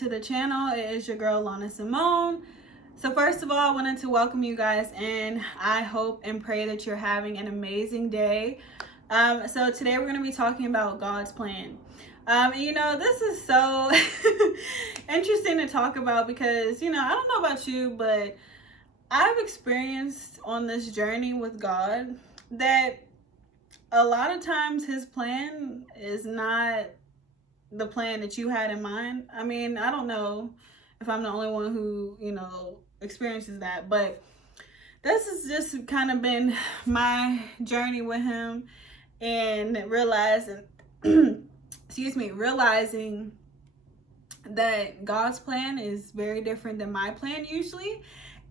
to the channel. It is your girl Lana Simone. So first of all, I wanted to welcome you guys in. I hope and pray that you're having an amazing day. So today we're going to be talking about God's plan. This is so interesting to talk about because, I don't know about you, but I've experienced on this journey with God that a lot of times his plan is not the plan that you had in mind. I mean, I don't know if I'm the only one who, experiences that, but this has just kind of been my journey with him and realizing, realizing that God's plan is very different than my plan usually.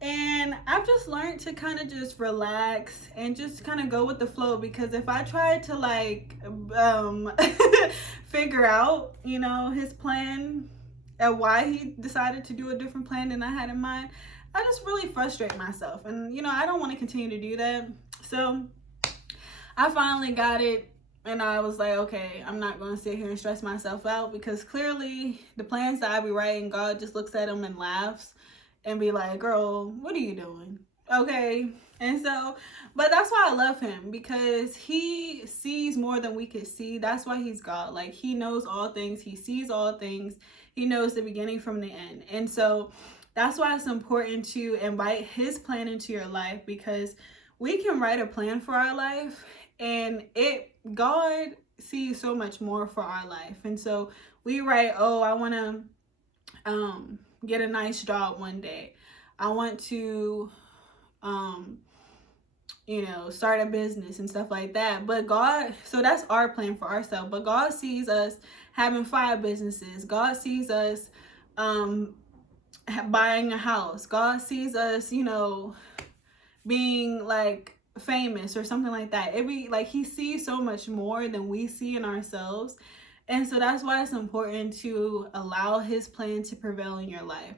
And I've just learned to kind of just relax and just kind of go with the flow, because if I try to figure out, his plan and why he decided to do a different plan than I had in mind, I just really frustrate myself. And, I don't want to continue to do that. So I finally got it. And I was like, okay, I'm not going to sit here and stress myself out, because clearly the plans that I be writing, God just looks at them and laughs and be like, girl, what are you doing? Okay. And so, but that's why I love him, because he sees more than we could see. That's why he's God. Like, he knows all things. He sees all things. He knows the beginning from the end. And so that's why it's important to invite his plan into your life, because we can write a plan for our life and God sees so much more for our life. And so we write, oh, I want to get a nice job one day. I want to, start a business and stuff like that. But God, so that's our plan for ourselves. But God sees us having 5 businesses. God sees us buying a house. God sees us, being like famous or something like that. It be like he sees so much more than we see in ourselves. And so that's why it's important to allow his plan to prevail in your life.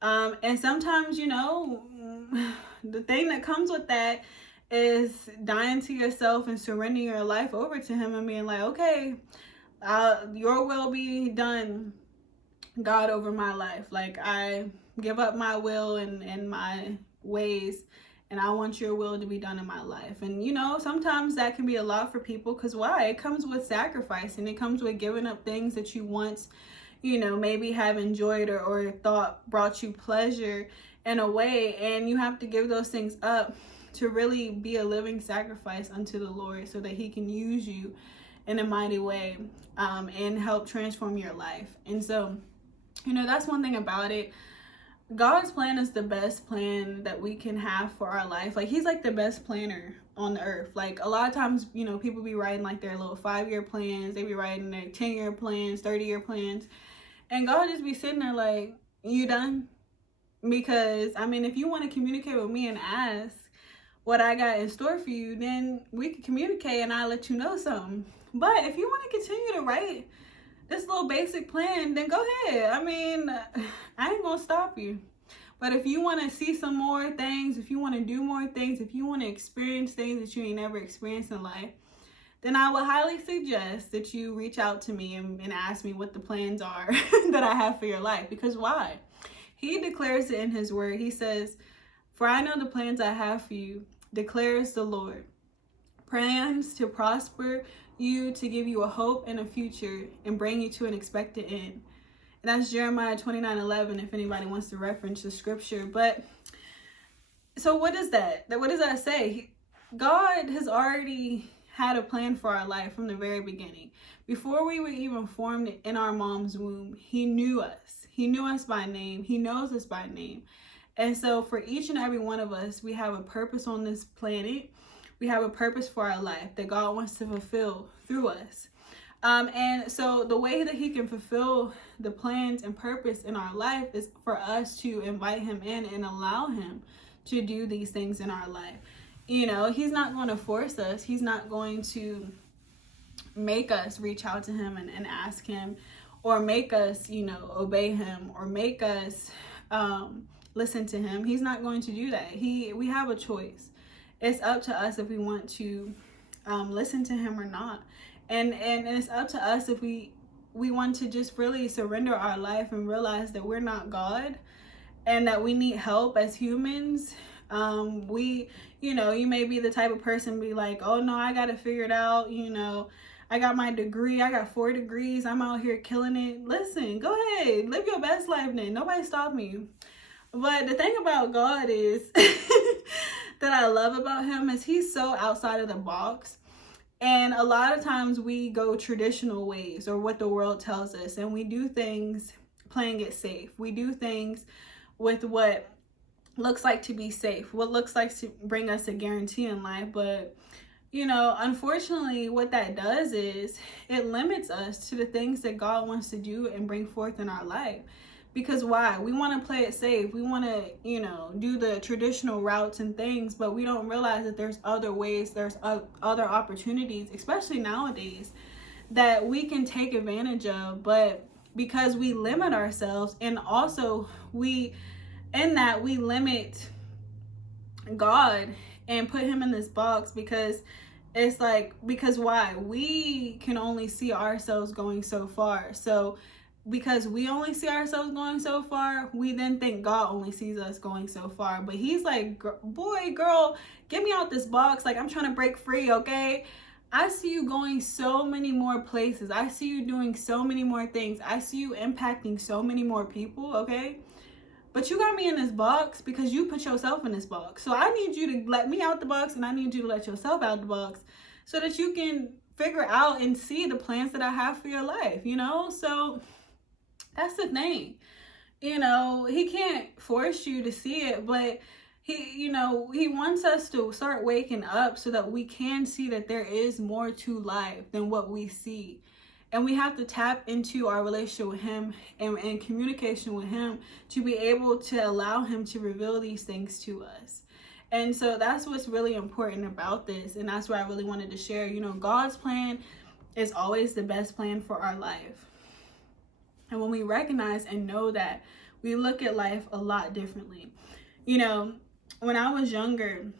And sometimes, the thing that comes with that is dying to yourself and surrendering your life over to him and being like, okay, your will be done, God, over my life. Like, I give up my will and my ways, and I want your will to be done in my life. And, sometimes that can be a lot for people, because why? It comes with sacrifice, and it comes with giving up things that you once, maybe have enjoyed or thought brought you pleasure in a way. And you have to give those things up to really be a living sacrifice unto the Lord, so that he can use you in a mighty way and help transform your life. And so, that's one thing about it. God's plan is the best plan that we can have for our life. Like, he's like the best planner on the earth. Like, a lot of times, people be writing like their little 5-year plans. They be writing their 10-year plans, 30-year plans. And God just be sitting there like, you done? Because, if you want to communicate with me and ask what I got in store for you, then we can communicate and I'll let you know something. But if you want to continue to write this little basic plan, then go ahead. I ain't gonna stop you. But if you want to see some more things, if you want to do more things, if you want to experience things that you ain't never experienced in life, then I would highly suggest that you reach out to me and ask me what the plans are that I have for your life. Because why? He declares it in his word. He says, for I know the plans I have for you, declares the Lord. Plans to prosper you, to give you a hope and a future, and bring you to an expected end. And that's Jeremiah 29:11, if anybody wants to reference the scripture. But so what is that? What does that say? God has already had a plan for our life from the very beginning. Before we were even formed in our mom's womb, he knew us. He knew us by name. He knows us by name. And so for each and every one of us, we have a purpose on this planet. We have a purpose for our life that God wants to fulfill through us. And so the way that he can fulfill the plans and purpose in our life is for us to invite him in and allow him to do these things in our life. He's not going to force us. He's not going to make us reach out to him and ask him, or make us, obey him, or make us listen to him. He's not going to do that. We have a choice. It's up to us if we want to listen to him or not. And it's up to us if we we want to just really surrender our life and realize that we're not God and that we need help as humans. You may be the type of person be like, oh no, I gotta figure it out. I got my degree, I got 4 degrees, I'm out here killing it. Listen, go ahead, live your best life then. Nobody stop me. But the thing about God is that I love about him is he's so outside of the box. And a lot of times we go traditional ways or what the world tells us, and we do things playing it safe. We do things with what looks like to be safe, what looks like to bring us a guarantee in life. But unfortunately, what that does is it limits us to the things that God wants to do and bring forth in our life. Because why? We want to play it safe. We want to, do the traditional routes and things, but we don't realize that there's other ways, there's other opportunities, especially nowadays, that we can take advantage of. But because we limit ourselves, and also we limit God and put him in this box, because it's like, because why? We can only see ourselves going so far. So because we only see ourselves going so far, we then think God only sees us going so far. But he's like, boy, girl, get me out this box. Like, I'm trying to break free, okay? I see you going so many more places. I see you doing so many more things. I see you impacting so many more people, okay? But you got me in this box because you put yourself in this box. So I need you to let me out the box, and I need you to let yourself out the box so that you can figure out and see the plans that I have for your life, So that's the thing. He can't force you to see it, but he wants us to start waking up so that we can see that there is more to life than what we see. And we have to tap into our relationship with him and communication with him to be able to allow him to reveal these things to us. And so that's what's really important about this. And that's what I really wanted to share. God's plan is always the best plan for our life. And when we recognize and know that, we look at life a lot differently. When I was younger,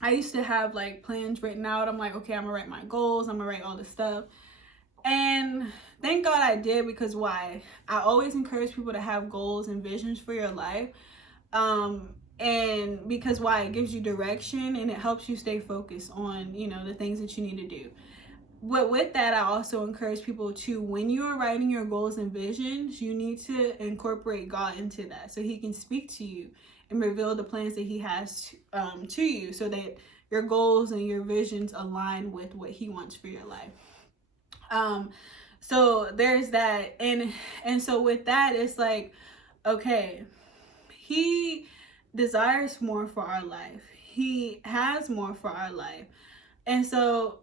I used to have like plans written out. I'm like, okay, I'm gonna write my goals. I'm gonna write all this stuff. And thank God I did, because why? I always encourage people to have goals and visions for your life. And because why? It gives you direction and it helps you stay focused on, the things that you need to do. But with that, I also encourage people to, when you are writing your goals and visions, you need to incorporate God into that so he can speak to you and reveal the plans that he has to you, so that your goals and your visions align with what he wants for your life. So there's that. And so with that, it's like, okay, he desires more for our life. He has more for our life. And so,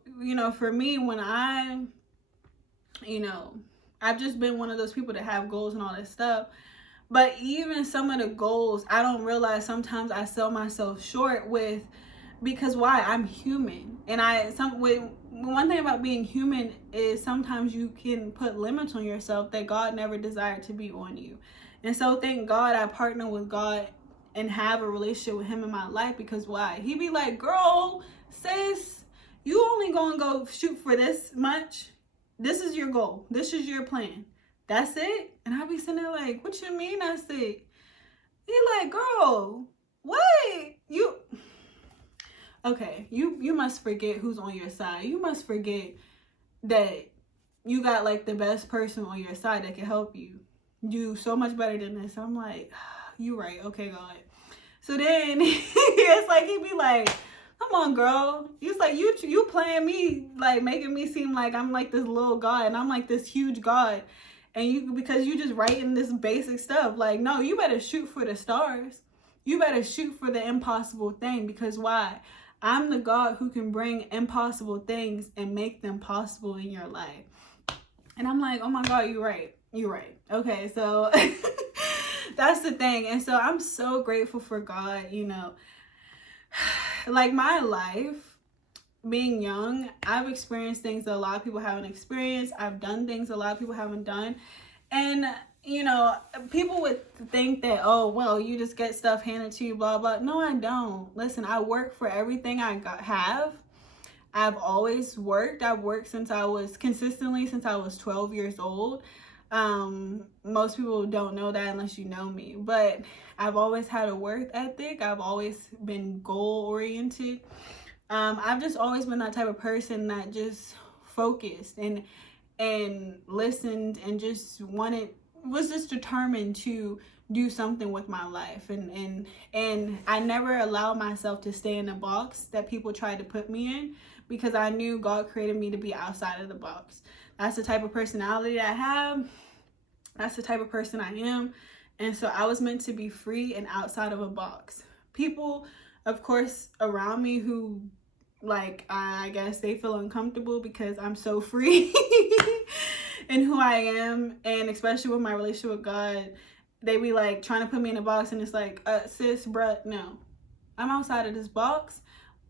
for me, when I've just been one of those people that have goals and all that stuff. But even some of the goals, I don't realize sometimes I sell myself short with, because why? I'm human. And one thing about being human is sometimes you can put limits on yourself that God never desired to be on you. And so thank God I partner with God and have a relationship with him in my life, because why? He be like, girl, sis, you only gonna go shoot for this much. This is your goal. This is your plan. That's it? And I be sitting there like, what you mean that's it? He like, girl, what? Okay, you must forget who's on your side. You must forget that you got like the best person on your side that can help you do so much better than this. I'm like, you right. Okay, God. So then it's like, he'd be like, come on, girl. It's like, you playing me, like making me seem like I'm like this little God and I'm like this huge God. And because you just writing this basic stuff. Like, no, you better shoot for the stars. You better shoot for the impossible thing, because why? I'm the God who can bring impossible things and make them possible in your life. And I'm like, oh my God, you're right. You're right. Okay, so that's the thing. And so I'm so grateful for God, like my life, being young, I've experienced things that a lot of people haven't experienced. I've done things a lot of people haven't done. And, people would think that, oh, well, you just get stuff handed to you, blah, blah. No, I don't. Listen, I work for everything I have. I've always worked. I've worked since I was 12 years old. Most people don't know that unless you know me, but I've always had a work ethic. I've always been goal oriented. I've just always been that type of person that just focused and listened and just was just determined to do something with my life, and I never allowed myself to stay in a box that people tried to put me in, because I knew God created me to be outside of the box. That's the type of personality I have. That's the type of person I am. And so I was meant to be free and outside of a box. People, of course, around me who, like, I guess they feel uncomfortable because I'm so free in who I am, and especially with my relationship with God, they be like trying to put me in a box, and it's like, sis, bruh, no, I'm outside of this box.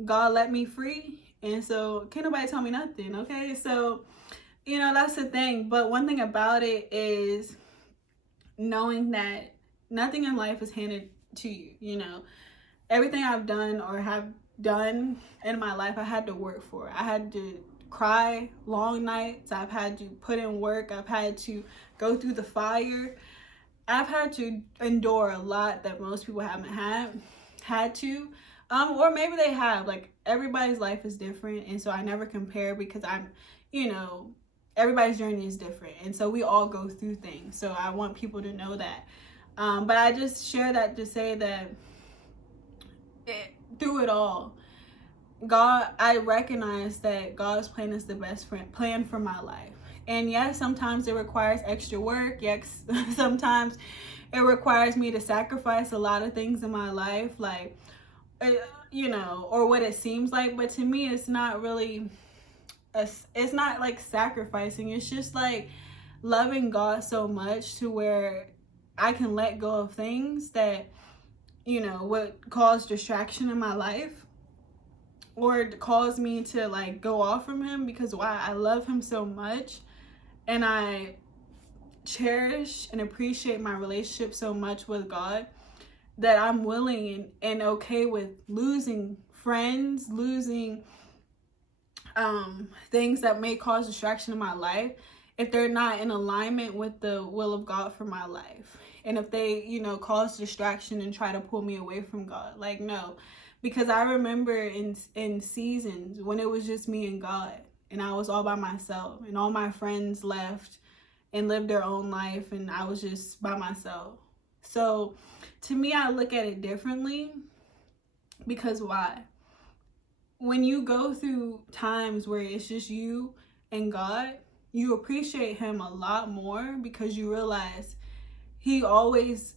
God let me free, and so can't nobody tell me nothing, okay? So, you know, that's the thing. But one thing about it is knowing that nothing in life is handed to you. You know, everything I've done or have done in my life, I had to work for. I had to cry long nights. I've had to put in work. I've had to go through the fire. I've had to endure a lot that most people haven't had to. Or maybe they have. Like, everybody's life is different, and so I never compare, because I'm, you know, everybody's journey is different, and so we all go through things. So I want people to know that. But I just share that to say that through it all, I recognize that God's plan is the best plan for my life. And yes, sometimes it requires extra work. Yes, sometimes it requires me to sacrifice a lot of things in my life, like, you know, or what it seems like. But to me, it's not really, it's not like sacrificing. It's just like loving God so much to where I can let go of things that, you know, would cause distraction in my life, or cause me to like go off from him, because why? I love him so much, and I cherish and appreciate my relationship so much with God, that I'm willing and okay with losing friends, losing things that may cause distraction in my life, if they're not in alignment with the will of God for my life. And if they, you know, cause distraction and try to pull me away from God, like, no. Because I remember in seasons when it was just me and God, and I was all by myself, and all my friends left and lived their own life, and I was just by myself. So to me, I look at it differently, because why? When you go through times where it's just you and God, you appreciate him a lot more, because you realize he always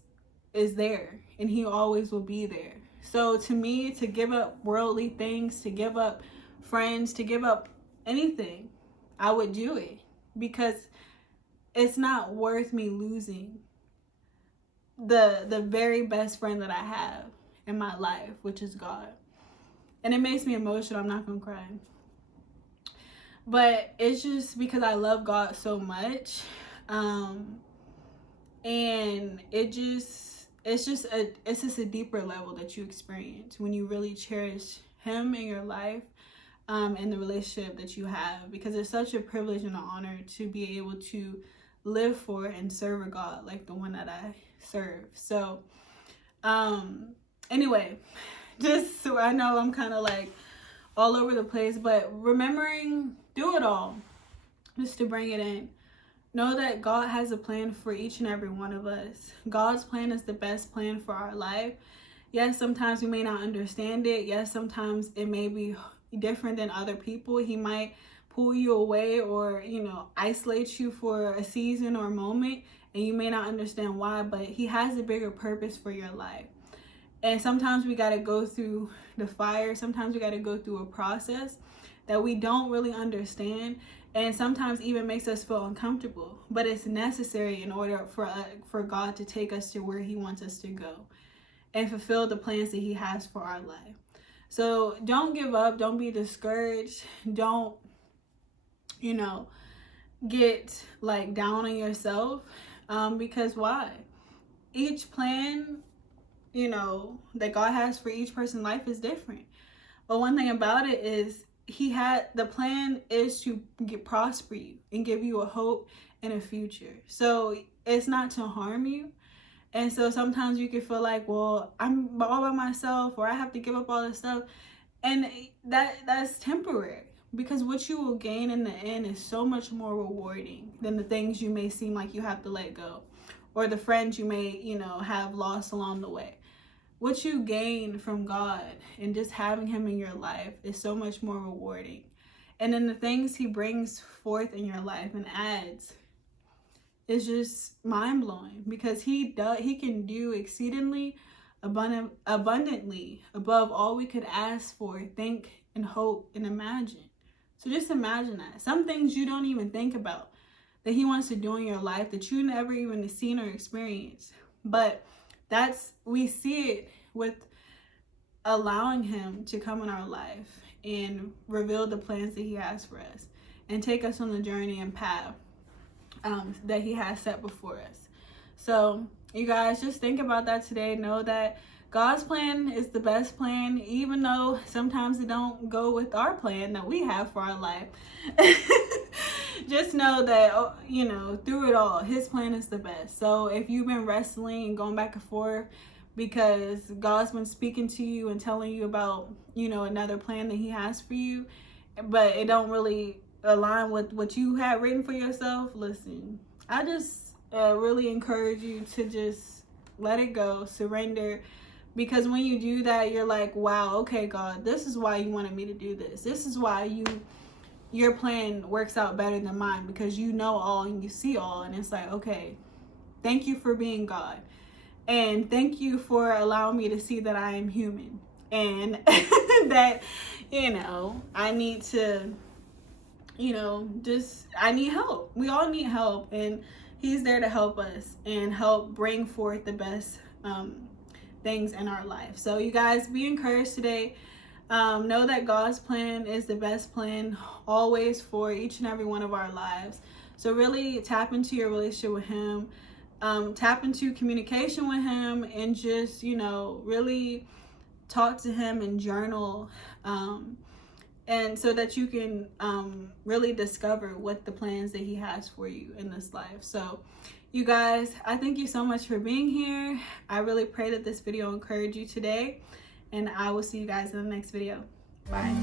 is there, and he always will be there. So to me, to give up worldly things, to give up friends, to give up anything, I would do it, because it's not worth me losing the very best friend that I have in my life, which is God. And it makes me emotional. I'm not gonna cry, but it's just because I love God so much, and it's just a deeper level that you experience when you really cherish him in your life, and the relationship that you have, because it's such a privilege and an honor to be able to live for and serve a God like the one that I serve. So anyway, just so I know I'm kind of like all over the place, but remembering through it all, just to bring it in, know that God has a plan for each and every one of us. God's plan is the best plan for our life. Yes, sometimes we may not understand it. Yes, sometimes it may be different than other people. He might pull you away, or, you know, isolate you for a season or a moment, and you may not understand why, but he has a bigger purpose for your life. And sometimes we got to go through the fire. Sometimes we got to go through a process that we don't really understand, and sometimes even makes us feel uncomfortable, but it's necessary in order for God to take us to where he wants us to go and fulfill the plans that he has for our life. So don't give up. Don't be discouraged. Don't, you know, get like down on yourself, because why? Each plan, you know, that God has for each person's life is different. But one thing about it is the plan is to prosper you and give you a hope and a future. So it's not to harm you. And so sometimes you can feel like, well, I'm all by myself, or I have to give up all this stuff. And that's temporary, because what you will gain in the end is so much more rewarding than the things you may seem like you have to let go, or the friends you may, have lost along the way. What you gain from God and just having him in your life is so much more rewarding. And then the things he brings forth in your life and adds is just mind-blowing, because he can do exceedingly abundantly above all we could ask for, think, and hope, and imagine. So just imagine that. Some things you don't even think about that he wants to do in your life that you never even seen or experienced. But we see it with allowing him to come in our life and reveal the plans that he has for us and take us on the journey and path that he has set before us. So you guys, just think about that today. Know that God's plan is the best plan, even though sometimes it don't go with our plan that we have for our life. Just know that, through it all, his plan is the best. So if you've been wrestling and going back and forth because God's been speaking to you and telling you about, another plan that he has for you, but it don't really align with what you had written for yourself, listen, I just really encourage you to just let it go, surrender, because when you do that, you're like, wow, okay, God, this is why you wanted me to do this. This is why your plan works out better than mine, because you know all and you see all. And it's like, okay, thank you for being God, and thank you for allowing me to see that I am human, and that I need to I need help. We all need help, and he's there to help us and help bring forth the best things in our life. So you guys, be encouraged today. Know that God's plan is the best plan always for each and every one of our lives. So really tap into your relationship with him, tap into communication with him, and just really talk to him and journal, and so that you can really discover what the plans that he has for you in this life. So you guys, I thank you so much for being here. I really pray that this video encouraged you today, and I will see you guys in the next video. Bye.